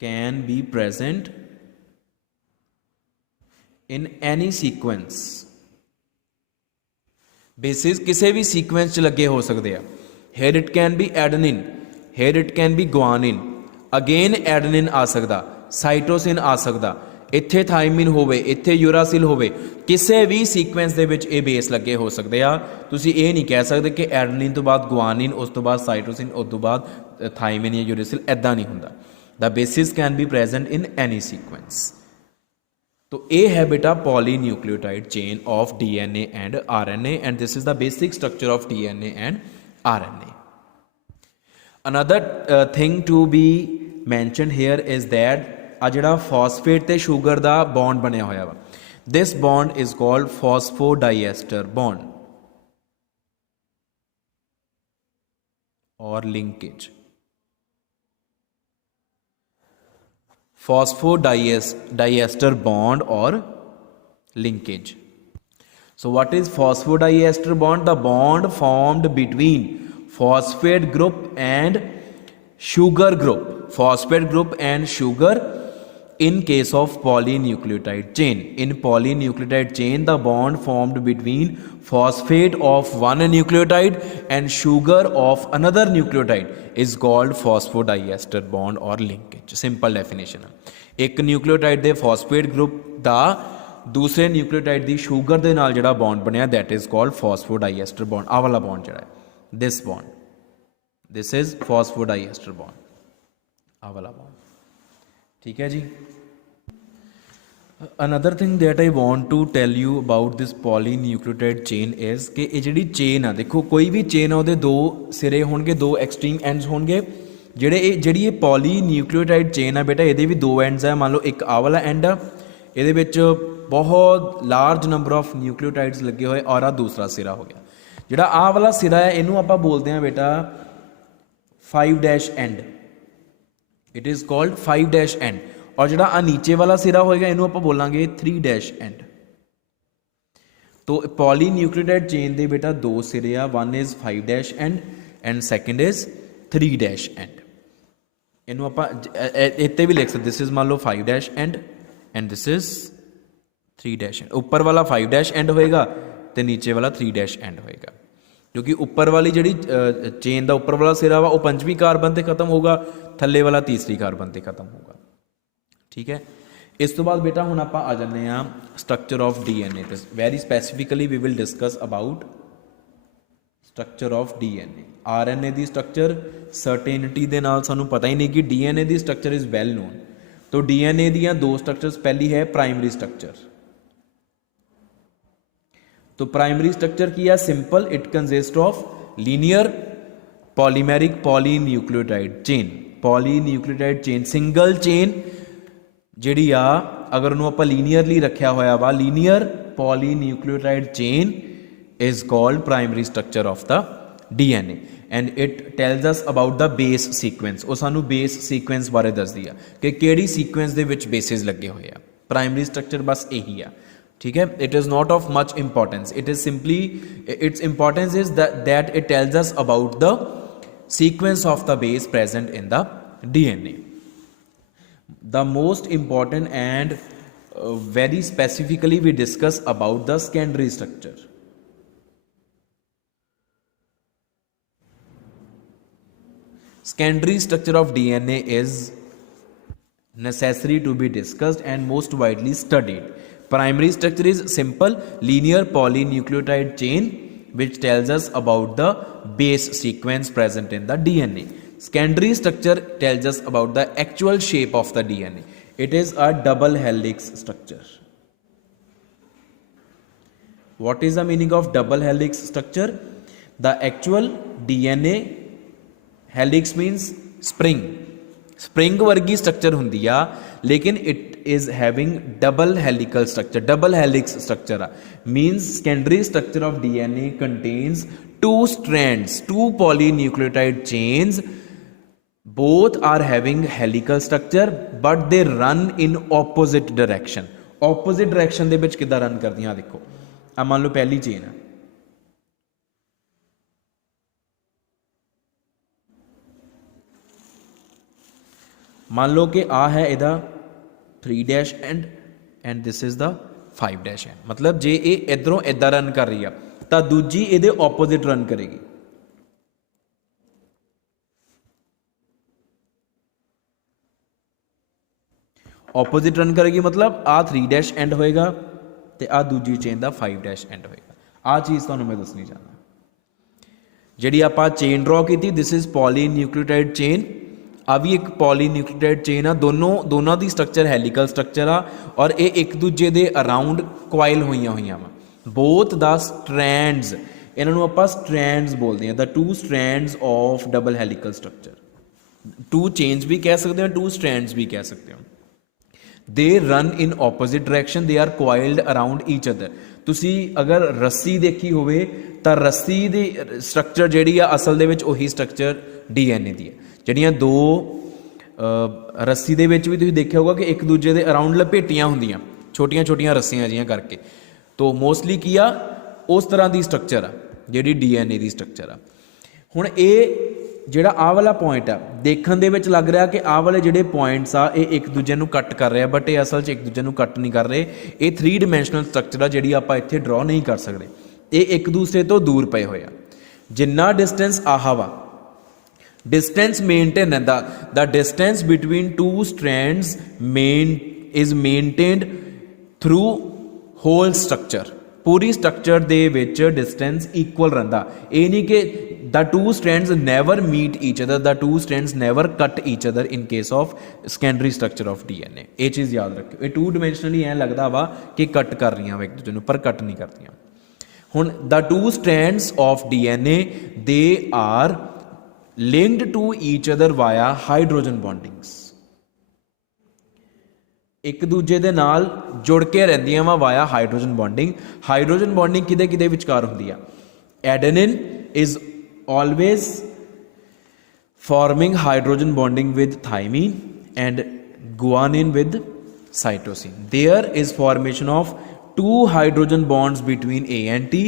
can be present in any sequence। bases किसी भी sequence च लगे हो सकते हैं। here it can be adenine, here it can be guanine, again adenine आ सकता, cytosine आ सकता, इत्थे थाइमिन होवे, इत्थे यूरासिल होवे, किसी भी सीक्वेंस दे विच ये बेस लगे हो सकते आ। तुसी ये नहीं कह सकते कि एडनिन तो बाद गुआनिन, उस तो बाद साइटोसिन, उस तो बाद थाइमिन या यूरासिल, ऐदा नहीं होंदा। The bases can be present in any sequence. तो ये है बेटा polynucleotide chain of DNA and RNA and this is the basic structure of DNA and RNA। Another thing to be mentioned here is that आ जिहड़ा phosphate ते sugar दा bond बनया होया वा, this bond is called phosphodiester bond or linkage. Phosphodiester bond or linkage. So what is phosphodiester bond? The bond formed between phosphate group and sugar group, phosphate group and sugar in case of polynucleotide chain. In polynucleotide chain, the bond formed between phosphate of one nucleotide and sugar of another nucleotide is called phosphodiester bond or linkage. Simple definition. एक nucleotide ਦੇ phosphate group ਦਾ दूसरे nucleotide ਦੀ sugar ਦੇ ਨਾਲ ਜਿਹੜਾ bond ਬਣਿਆ, that is called phosphodiester bond. ਆਹ ਵਾਲਾ bond ਜਿਹੜਾ ਹੈ, this bond, this is phosphodiester bond. ਆਹ ਵਾਲਾ bond. ठीक है जी. Another thing that I want to tell you about this polynucleotide chain is कि ये जी चेन आ, देखो कोई भी चेन है वो दो सिरे होंगे, दो एक्सट्रीम एंड्स होंगे. जी polynucleotide chain है बेटा, ये भी दो एंड्स है. मान लो एक आ वाला एंड आ, ये बहुत लार्ज नंबर ऑफ न्यूक्लियोटाइड्स लगे हुए और आ दूसरा सिरा हो गया. जोड़ा आ वाला सिरा है इनू आप बोलते हैं बेटा 5' end. It is called 5' end. और जो आ नीचे वाला सिरा होएगा इनू आप बोलांगे 3' एंड. तो पॉलीन्यूक्लियोटाइड चेन दे बेटा दो सिरे आ, one is 5' end and second is 3' end. इनू आप इतने भी लिख सकते, दिस इज मान लो 5' end and this is 3' end. ऊपर वाला 5' एंड होएगा तो नीचे वाला 3' एंड होएगा, क्योंकि ऊपर वाली जी चेन का ऊपर वाला सिरा वा वो 5वीं कार्बन से खत्म होगा, थले वाला 3री कार्बन से खत्म होगा. ठीक है. इस तो बाद बेटा हुण आपां आ जाने स्ट्रक्चर ऑफ DNA ते very specifically we will discuss about structure of DNA. RNA की स्ट्रक्चर सर्टेनिटी दे नाल सानू पता ही नहीं कि DNA की स्ट्रक्चर इज़ वैल नोन. तो DNA दियां दो स्ट्रक्चर्स, पहली है प्राइमरी स्ट्रक्चर. तो प्राइमरी स्ट्रक्चर की है simple, it consist of linear polymeric polynucleotide chain. Polynucleotide chain single chain जिहड़ी आ, अगर उन्होंने आप लीनियरली रखा होया वा, linear polynucleotide chain is called primary structure of the DNA and it tells us about the base sequence. वो सानू बेस सीक्वेंस बारे दसदी आ कि किहड़ी सीक्वेंस दे विच बेसिस लगे हुए आ. प्राइमरी स्ट्रक्चर बस यही आ. ठीक है. It is not of much importance, it is simply its importance is that it tells us about the sequence of the base present in the DNA. The most important and very specifically we discuss about the secondary structure. Secondary structure of DNA is necessary to be discussed and most widely studied. Primary structure is simple linear polynucleotide chain which tells us about the base sequence present in the DNA. Secondary structure tells us about the actual shape of the DNA. It is a double helix structure. What is the meaning of double helix structure? The actual DNA helix means spring. Spring वर्गी structure हुंदी आ, लेकिन it is having double helical structure. Double helix structure means secondary structure of DNA contains two strands, two polynucleotide chains. Both are having helical structure but they run in opposite direction. Opposite direction ਦੇ ਵਿੱਚ ਕਿੱਦਾਂ run ਕਰਦੀਆਂ, ਦੇਖੋ ਆ ਮੰਨ ਲਓ ਪਹਿਲੀ chain ਹੈ, मान लो कि आ है ਇਹਦਾ 3' and and this is the 5' and. मतलब जे ये इधरों इदा रन कर रही है तो दूजी ਇਹਦੇ opposite रन करेगी. ऑपोजिट रन करेगी मतलब आ 3' एंड होएगा तो आ दूजी चेन का 5' एंड होएगा. आ चीज़ तुहानूं मैं दसनी चाहना. जिहड़ी आपां चेन ड्रॉ की, दिस इज पॉलीन्यूक्लियोटाइड चेन. आ भी एक पॉलीन्यूक्लियोटाइड चेन आ. दोनों की स्ट्रक्चर हैलीकल स्ट्रक्चर आ और ये एक दूजे के अराउंड क्वाइल हुई वा. बोथ द स्ट्रैंड्स, इन्होंने आपां स्ट्रैंड्स बोलते हैं, the two strands of double helical structure. Two chains भी कह सकते हैं, टू स्ट्रैंड्स भी कह सकते हो. They run in opposite direction, they are coiled around each other. तुसी अगर रस्सी देखी होवे तो रस्सी दी स्ट्रक्चर जिहड़ी आ असल दे विच ओही स्ट्रक्चर DNA दी है. जिहड़ियां दो रस्सी दे विच भी तुसीं देखिया होगा कि एक दूजे दे अराउंड लपेटियां हुंदियां छोटियां छोटियां रस्सियां जिहियां करके. तो मोस्टली की आ उस तरह की स्ट्रक्चर आ जिहड़ी DNA की स्ट्रक्चर आ. हुण ये ਜਿਹੜਾ ਆਹ ਵਾਲਾ ਪੁਆਇੰਟ ਆ ਦੇਖਣ ਦੇ ਵਿੱਚ ਲੱਗ ਰਿਹਾ ਕਿ ਆਹ ਵਾਲੇ ਜਿਹੜੇ ਪੁਆਇੰਟਸ ਆ ਇਹ ਇੱਕ ਦੂਜੇ ਨੂੰ ਕੱਟ ਕਰ ਰਹੇ ਆ, ਬਟ ਇਹ ਅਸਲ 'ਚ ਇੱਕ ਦੂਜੇ ਨੂੰ ਕੱਟ ਨਹੀਂ ਕਰ ਰਹੇ। ਇਹ 3 ਡਾਇਮੈਂਸ਼ਨਲ ਸਟਰਕਚਰ ਆ ਜਿਹੜੀ ਆਪਾਂ ਇੱਥੇ ਡਰਾ ਨਹੀਂ ਕਰ ਸਕਦੇ, ਇਹ ਇੱਕ ਦੂਸਰੇ ਤੋਂ ਦੂਰ ਪਏ ਹੋਏ ਆ। ਜਿੰਨਾ ਡਿਸਟੈਂਸ ਆਹ ਵਾ distance maintained ਰਹਿੰਦਾ, the distance between two strands is maintained through whole structure। Puri structure ਦੇ ਵਿੱਚ ਡਿਸਟੈਂਸ ਇਕੁਅਲ ਰਹਿੰਦਾ। ਇਹ ਨਹੀਂ ਕਿ the two strands never meet each other, the two strands never cut each other in case of secondary structure of DNA। ਇਹ ਚੀਜ਼ ਯਾਦ ਰੱਖਿਓ। ਇਹ 2 ਡਾਇਮੈਂਸ਼ਨਲੀ ਐਂ ਲੱਗਦਾ ਵਾ ਕਿ ਕੱਟ ਕਰ ਰਹੀਆਂ ਵਾ ਇੱਕ ਦੂਜੇ ਨੂੰ, ਪਰ ਕੱਟ ਨਹੀਂ ਕਰਦੀਆਂ। ਹੁਣ the two strands of DNA they are linked to each other via hydrogen bondings। ਇੱਕ ਦੂਜੇ ਦੇ ਨਾਲ ਜੁੜ ਕੇ ਰਹਿੰਦੀਆਂ ਵਾ via hydrogen bonding. Hydrogen bonding ਕਿਹਦੇ ਕਿਹਦੇ ਵਿਚਕਾਰ ਹੁੰਦੀ ਆ? ਐਡੇਨਿਨ is always forming hydrogen bonding with thymine and guanine with cytosine। There is formation of 2 hydrogen bonds between A and T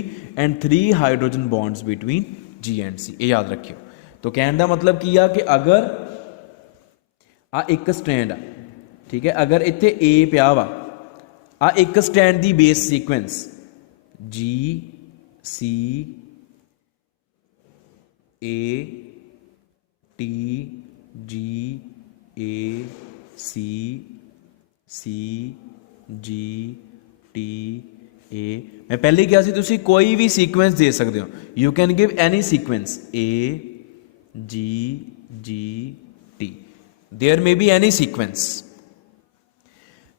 and 3 hydrogen bonds between G and C। ਇਹ याद रखियो। तो कहने का मतलब की आ कि अगर आ एक स्टैंड आ, ठीक है, अगर इत्थे A पिया वा, आ एक स्टैंड की base sequence G C A T G A C C G T A। मैं पहले क्या सी तुसी कोई भी सीक्वेंस दे सकते हो, you can give any sequence A G G T, there may be any sequence.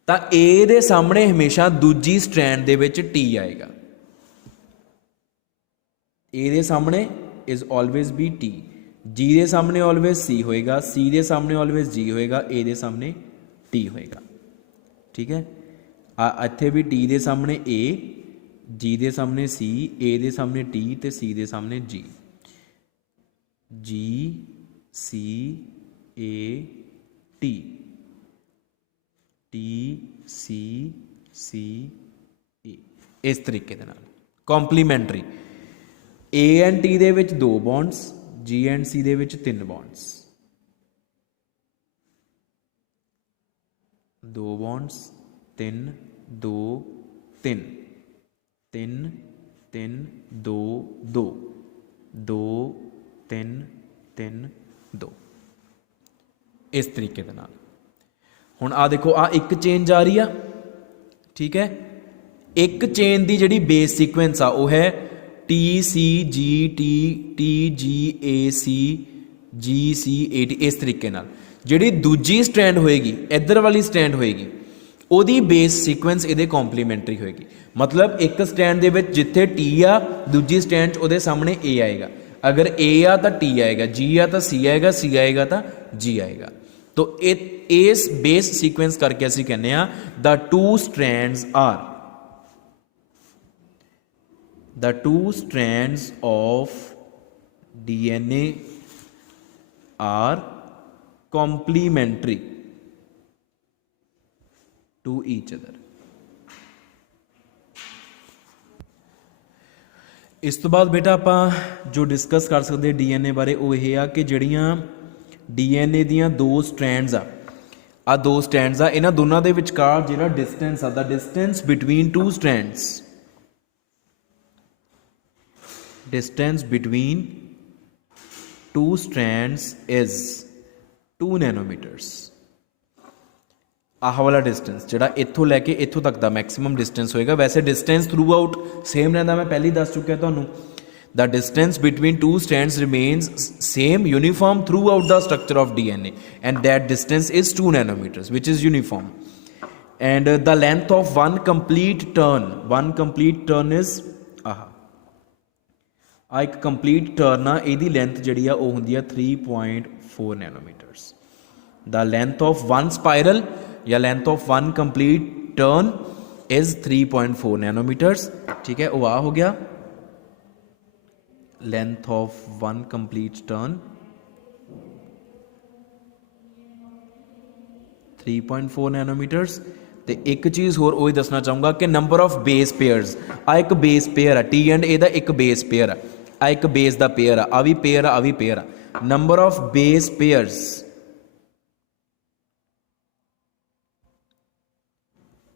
तो A दे सामने हमेशा दूजी स्ट्रैंड दे विच T आएगा। A दे सामने is always be T, G दे सामने ऑलवेज C होएगा, C दे सामने ऑलवेज G होएगा, A दे सामने T होएगा। ठीक है, इत्थे भी T दे सामने A, G दे सामने C, A दे सामने T ते C दे सामने G। G C A T T C C A, इस तरीके दे नाल complementary. A and T they which 2 bonds, G and C they which 3 bonds, 2 bonds 3 2 3 3 3 2 2 2 3 3 2, इस तरीके दे नाल। हुण आ देखो आ एक चेन जा रही आ, ठीक है, एक चेन दी जिहड़ी बेस सीक्वेंस आ वो है T C G T T G A C G C A T। इस तरीके नाल जिहड़ी दूजी स्ट्रैंड होएगी, इधर वाली स्ट्रैंड होएगी, ਉਹਦੀ बेस सीक्वेंस ਇਹਦੇ कॉम्पलीमेंटरी होएगी। मतलब एक स्टैंड ਦੇ ਵਿੱਚ ਜਿੱਥੇ T ਆ, ਦੂਜੀ स्टैंड 'ਚ ਉਹਦੇ ਸਾਹਮਣੇ A ਆਏਗਾ। अगर A आ तो T आएगा, G आ तो C आएगा, C आएगा तो G आएगा। तो इस बेस सीक्वेंस करके असीं कहने आ the two strands of DNA are complementary to each other. इस तो बाद बेटा आप जो डिस्कस कर सकते DNA बारे वो ये आ कि जड़ियाँ DNA दियाँ 2 स्ट्रैंड्स आ 2 स्ट्रैंड्स आ, इन्हां दोनों दे विचकार जिहड़ा डिस्टेंस आ, the distance between 2 strands, distance between 2 strands is 2 nanometres. आह वाला डिस्टेंस जिहड़ा इत्थों लैके इत्थों तक दा मैक्सिमम डिस्टेंस होएगा। वैसे डिस्टेंस थ्रू आउट सेम रहता, मैं पहले ही दस चुकिया तुहानूं। The distance between 2 strands remains same uniform through out the structure of DNA and that distance is 2 nanometers which is uniform। and the length of one complete turn is आ एक complete turn आ, इहदी length जिहड़ी आ वो हुंदी आ 3.4 nanometres. The length of one spiral या length of one complete turn is 3.4 nanometres. ठीक है, वो आ हो गया length of one complete turn 3.4 nanometres. तो एक चीज़ होर वही दसना चाहूँगा कि नंबर ऑफ बेस पेयर्स, आ एक बेस पेयर है T एंड ए दा एक बेस पेयर है। ਆ एक बेस का पेयर आ भी पेयर आ भी पेयर आ number of base pairs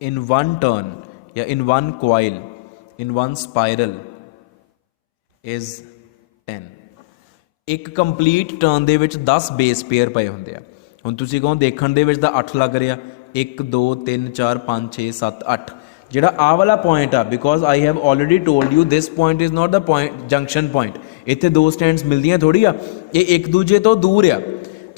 in one turn या in one coil in one spiral is 10 ਇੱਕ ਕੰਪਲੀਟ ਟਰਨ ਦੇ ਵਿੱਚ 10 ਬੇਸ ਪੇਅਰ ਪਏ ਹੁੰਦੇ ਆ ਹੁਣ ਤੁਸੀਂ ਕਹੋ ਦੇਖਣ ਦੇ ਵਿੱਚ ਤਾਂ 8 ਲੱਗ ਰਿਹਾ 1 2 3 4 5 6 7 8 ਜਿਹੜਾ ਆ ਵਾਲਾ ਪੁਆਇੰਟ ਆ because I have already told you this point is not the point junction point ਇੱਥੇ ਦੋ ਸਟੈਂਡਸ ਮਿਲਦੀਆਂ ਥੋੜੀ ਆ ਇਹ ਇੱਕ ਦੂਜੇ ਤੋਂ ਦੂਰ ਆ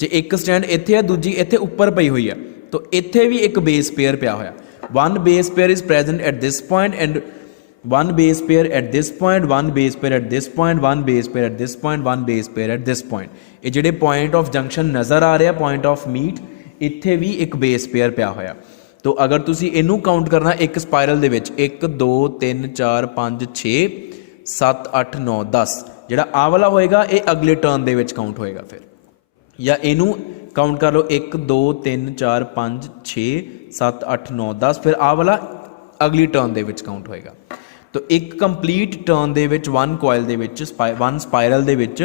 ਜੇ ਇੱਕ ਸਟੈਂਡ ਇੱਥੇ ਆ ਦੂਜੀ ਇੱਥੇ ਉੱਪਰ ਪਈ ਹੋਈ ਆ ਤਾਂ ਇੱਥੇ ਵੀ ਇੱਕ ਬੇਸ ਪੇਅਰ ਪਿਆ ਹੋਇਆ one base pair is present at this point and one base pair at this point one base pair at this point one base pair at this point one base pair at this point ਇਹ ਜਿਹੜੇ point of junction ਨਜ਼ਰ ਆ ਰਿਹਾ point of meet ਇੱਥੇ ਵੀ ਇੱਕ base pair ਪਿਆ ਹੋਇਆ ਤੋ ਅਗਰ ਤੁਸੀਂ ਇਹਨੂੰ ਕਾਊਂਟ ਕਰਨਾ ਇੱਕ ਸਪਾਇਰਲ ਦੇ ਵਿੱਚ 1 2 3 4 5 6 7 8 9 10 ਜਿਹੜਾ ਆ ਵਾਲਾ ਹੋਏਗਾ ਇਹ ਅਗਲੇ ਟਰਨ ਦੇ ਵਿੱਚ ਕਾਊਂਟ ਹੋਏਗਾ ਫਿਰ ਜਾਂ ਇਹਨੂੰ ਕਾਊਂਟ ਕਰ ਲਓ 1 2 3 4 5 6 7 8 9 10 ਫਿਰ ਆਹ ਵਾਲਾ ਅਗਲੀ ਟਰਨ ਦੇ ਵਿੱਚ ਕਾਊਂਟ ਹੋਏਗਾ ਤਾਂ ਇੱਕ ਕੰਪਲੀਟ ਟਰਨ ਦੇ ਵਿੱਚ ਵਨ ਕੋਇਲ ਦੇ ਵਿੱਚ ਵਨ ਸਪਾਇਰਲ ਦੇ ਵਿੱਚ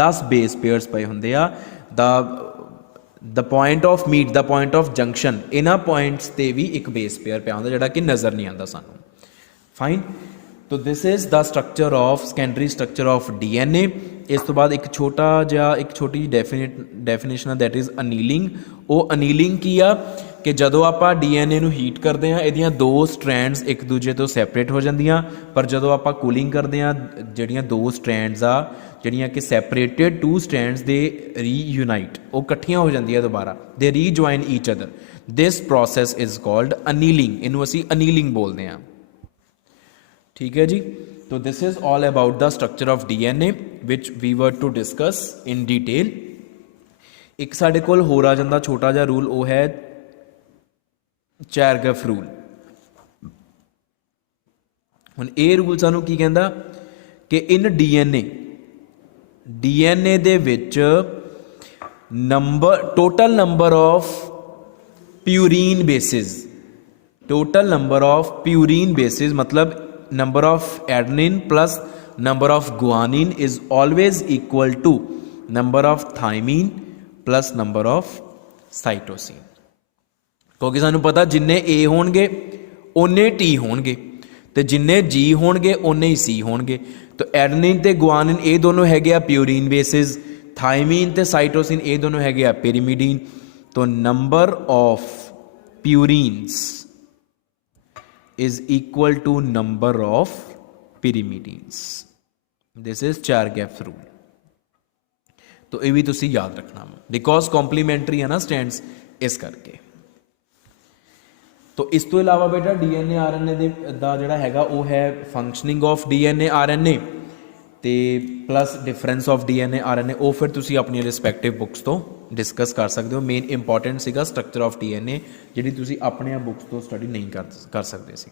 10 ਬੇਸ ਪੇਅਰਸ ਪਏ ਹੁੰਦੇ ਆ ਦਾ ਪੁਆਇੰਟ ਆਫ ਮੀਟ ਦਾ ਪੁਆਇੰਟ ਆਫ ਜੰਕਸ਼ਨ ਇਹਨਾਂ ਪੁਆਇੰਟਸ ਤੇ ਵੀ ਇੱਕ ਬੇਸ ਪੇਅਰ ਪਿਆ ਹੁੰਦਾ ਜਿਹੜਾ ਕਿ ਨਜ਼ਰ ਨਹੀਂ ਆਉਂਦਾ ਸਾਨੂੰ ਫਾਈਨ तो this is the structure of secondary structure of DNA इस तो बाद एक छोटा जिहा एक छोटी डेफिनेशन है दैट इज़ अनीलिंग वो अनीलिंग की आ कि जदों आपां DNA नूं हीट करते हैं इहदियां दो स्ट्रैंड्स एक दूजे तो सैपरेट हो जांदियां पर जदों आपां कूलिंग करते हैं जिहड़ियां दो स्ट्रैंड्स आ जिहड़ियां कि सैपरेटेड टू स्ट्रैंड्स दे रीयूनाइट वो इकट्ठियां हो जांदियां दोबारा दे rejoin each other this process is called annealing इहनूं असीं अनीलिंग बोलते हैं ठीक है जी तो this is all about the structure of DNA which we were to discuss in detail एक साडे कोल होर आ जांदा छोटा जिहा रूल वो है चैरगफ रूल हुण ये रूल सानू की कहंदा कि इन DNA they which number total number of purine basis total number of purine basis मतलब number of adenine plus number of guanine is always equal to number of thymine plus number of cytosine क्योंकि सानू पता जिन्ने A होणगे उन्ने T होणगे ते जिन्ने G होणगे उन्ने ही C होणगे तो एडेनिन ते गुआनिन ये दोनों हैगे आ प्यूरीन बेसिस थायमीन ते साइटोसिन ये दोनों हैगे आ पिरिमिडीन तो number of purines is equal to number of pyrimidines this is Chargaff's rule तो ये भी तुसी याद रखना बिकॉज कॉम्प्लीमेंट्री है ना स्टैंड्स इस करके तो इस तो इलावा बेटा DNA RNA दा जिहड़ा हैगा वो है फंक्शनिंग ऑफ DNA RNA ते plus difference of DNA RNA वो फिर तुसी अपनी रिस्पैक्टिव बुक्स तो डिस्कस कर सकते हो मेन इंपॉर्टेंट सीगा स्ट्रक्चर ऑफ DNA जिहड़ी तुसी अपने बुक्स तो स्टडी नहीं कर सकते सी